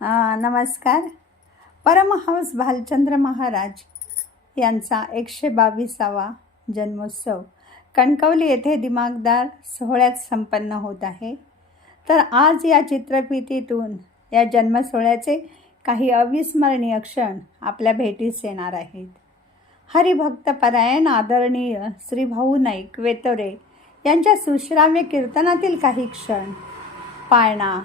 नमस्कार. परमहंस भालचंद्र महाराज यांचा 122वा जन्मोत्सव कणकवली येथे दिमागदार सोहळ्यात संपन्न होत आहे. तर आज या चित्रफितीतून या जन्मसोहळ्याचे काही अविस्मरणीय क्षण आपल्या भेटीस येणार आहेत. हरिभक्तपरायण आदरणीय श्री भाऊ नाईक वेतोरे यांच्या सुश्राव्य कीर्तनातील काही क्षण, पाळणा,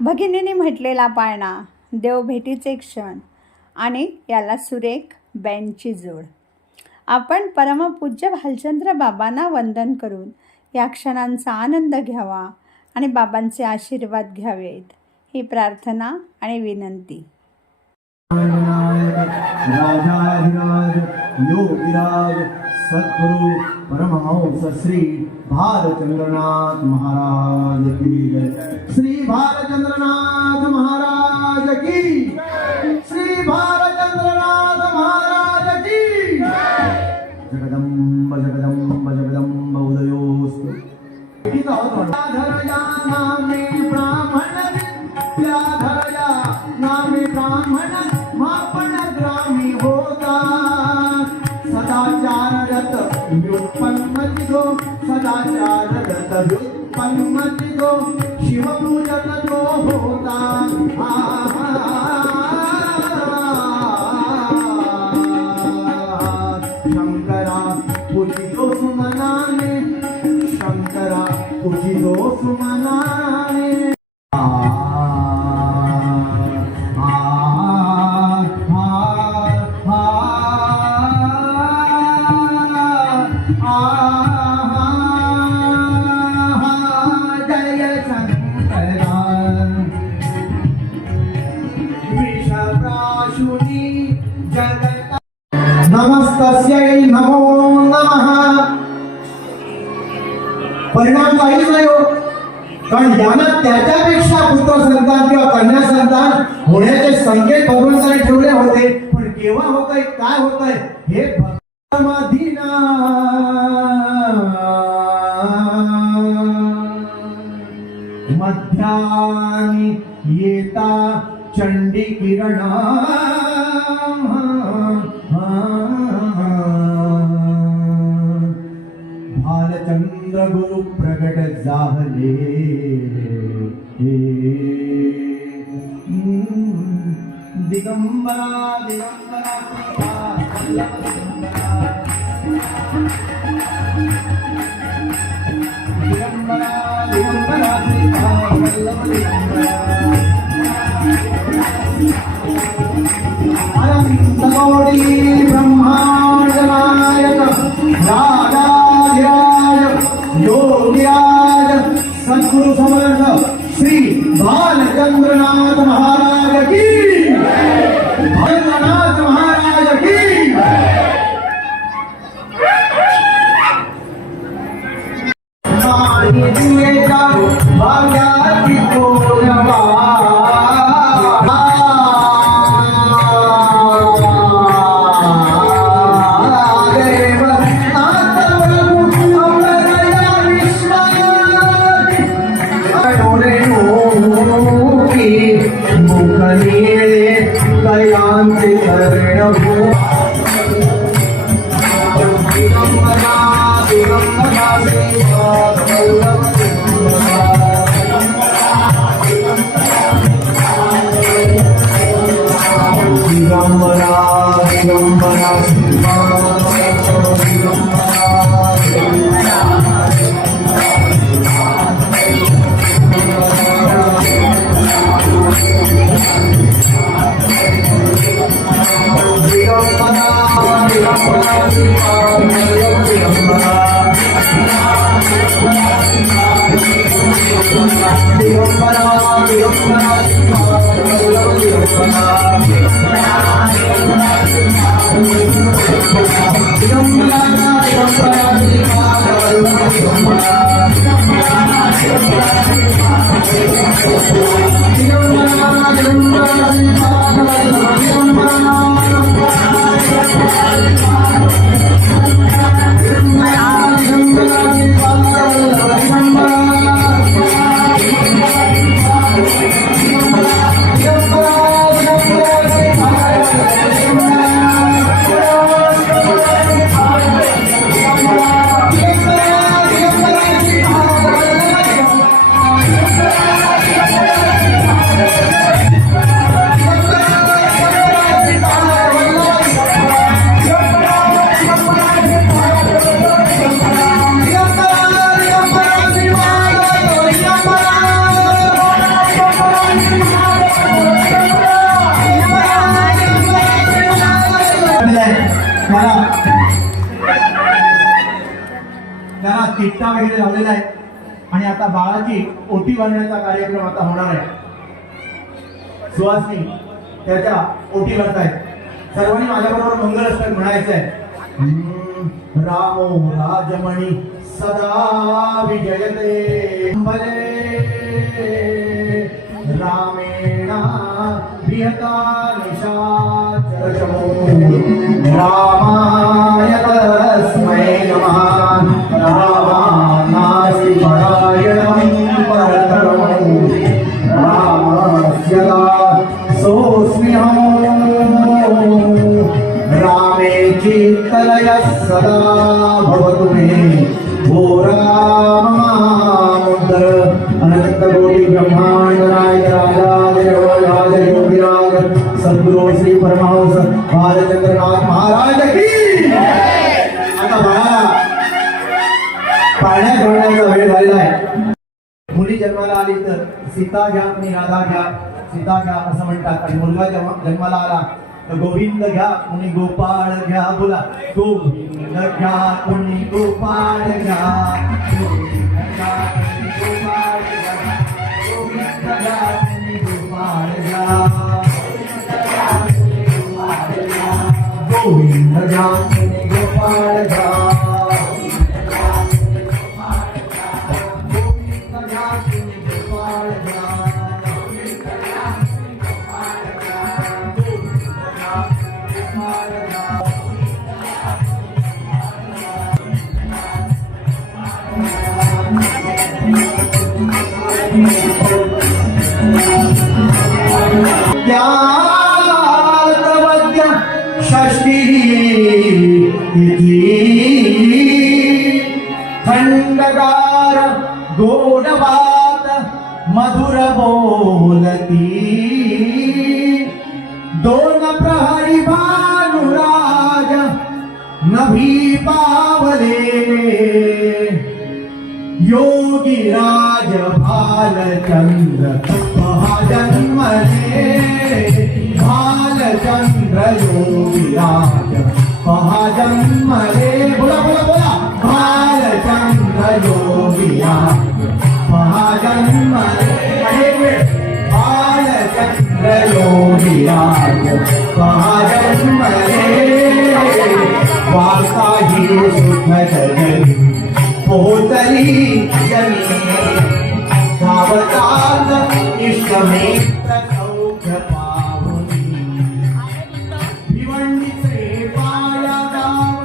भगिनीने म्हटलेला पाळणा, देवभेटीचे क्षण आणि याला सुरेख बँडची जोड. आपण परमपूज्य भालचंद्र बाबांना वंदन करून या क्षणांचा आनंद घ्यावा आणि बाबांचे आशीर्वाद घ्यावेत ही प्रार्थना आणि विनंती. राजाधिराज योगिराज सद्गुरु परमहंस श्री भालचंद्रनाथ महाराज की जय. श्री भालचंद्रनाथ महाराज की, श्री भालचंद्रनाथ महाराज की. जगदंब जगदंब जगदंब उदयोस्तु. धरया नामे ब्राह्मण विद्याधरया नामे ब्राह्मण मापन ग्रामी होता. सदाचाररत व्युत्पन्नति दो, सदाचाररत व्युत्पन्नति दो, शिवपूजक तो होता. शंकरा पूजितो सुमनाने, शंकरा पूजितो सुमनाने. नमस्तस्यै नमो नमः. परिणाम काहीच नाही हो, कारण ज्ञानात त्याच्यापेक्षा पुत्र संतान किंवा कन्या संतान होण्याचे संकेत भगवंताने ठेवले होते. पण केव्हा होतंय, काय होतंय हे समाधीना. मध्यानी येता चंडी किरण, भालचंद्र गुरु प्रगट झाले. दिगंबरा दिगंबरा दिगंबरा दिगंबरा अनंतकोटि ब्रह्मांड नायक राजाधिराज योगिराज सद्गुरु समर्थ श्री भालचंद्रनाथ महाराज की, भालचंद्रनाथ महाराज की. भाग्याची कोरवा कयांचे कर्ण हो. दिगंबरा दिगंबरा दिगंबरा त्याला तिट्टा वगैरे लावलेला आहे आणि आता बाळाची ओटी भरण्याचा कार्यक्रम आता होणार आहे. सुहासनी त्याच्या ओटी भरतायत. सर्वांनी माझ्याबरोबर मंगलाष्टक म्हणायचं आहे. रामो राजमणी सदा विजयते भले रामेण विहता निशाचरशमो रामाय तस्मै नमः रामानासि परायणं परतरमो रामस्य सोऽस्म्यहम् रामे चित्तलय सदा भवतु मे भो राम मामुद्र अनंत कोटि ब्रह्मांड नायक राजा योगिराज सद्गुरु श्री परमहंस बालचंद्रनाथ महाराज की. आता बाळाला पाळण्यात ठेवण्याचा वेळ झालेला आहे. मुली जन्माला आली तर सीता घ्या आणि राधा घ्या, सीता घ्या असं म्हणतात. आणि मुलगा जन्माला आला तर गोविंद घ्या कुणी गोपाळ घ्या. बोला गोविंद घ्या कुणी गोपाळ घ्या, गोविंद घ्या कुणी गोपाळ घ्या, गोविंद घ्या कुणी गोपाळ घ्या, गोविंद घ्या कुणी गोपाळ घ्या. षष्ठी खंडगार गोडवात मधुर बोलती, दोन प्रहरी भानुराज नभी पावले, योगीराज भालचंद्र महाजन्मले, भालचंद्र योगीराज महाजन्मले. बोला बोला बोला भालचंद्र योगीराज महाजन्मले. भालचंद्र योगीराज महाजन्मले. वार्ता ही सुख जगली पोचली जनी, भावतात इष्टमित्र सौख्य पावनी, भिवंडीचे पाया गाव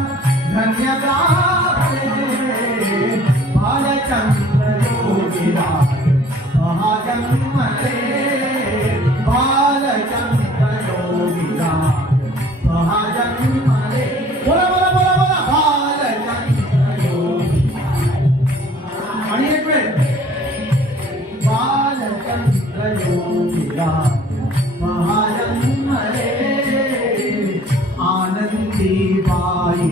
धन्य गावे, भालचंद्र योगीराज महाजन्मले, भालचंद्र योगीराज महाजन्मले. बोला बोला बोला बोला भालचंद्र योगीराज. आणि एक वेळ बालचंद्र योगीराज महाजन्मले, आनंदी बाई.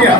घ्या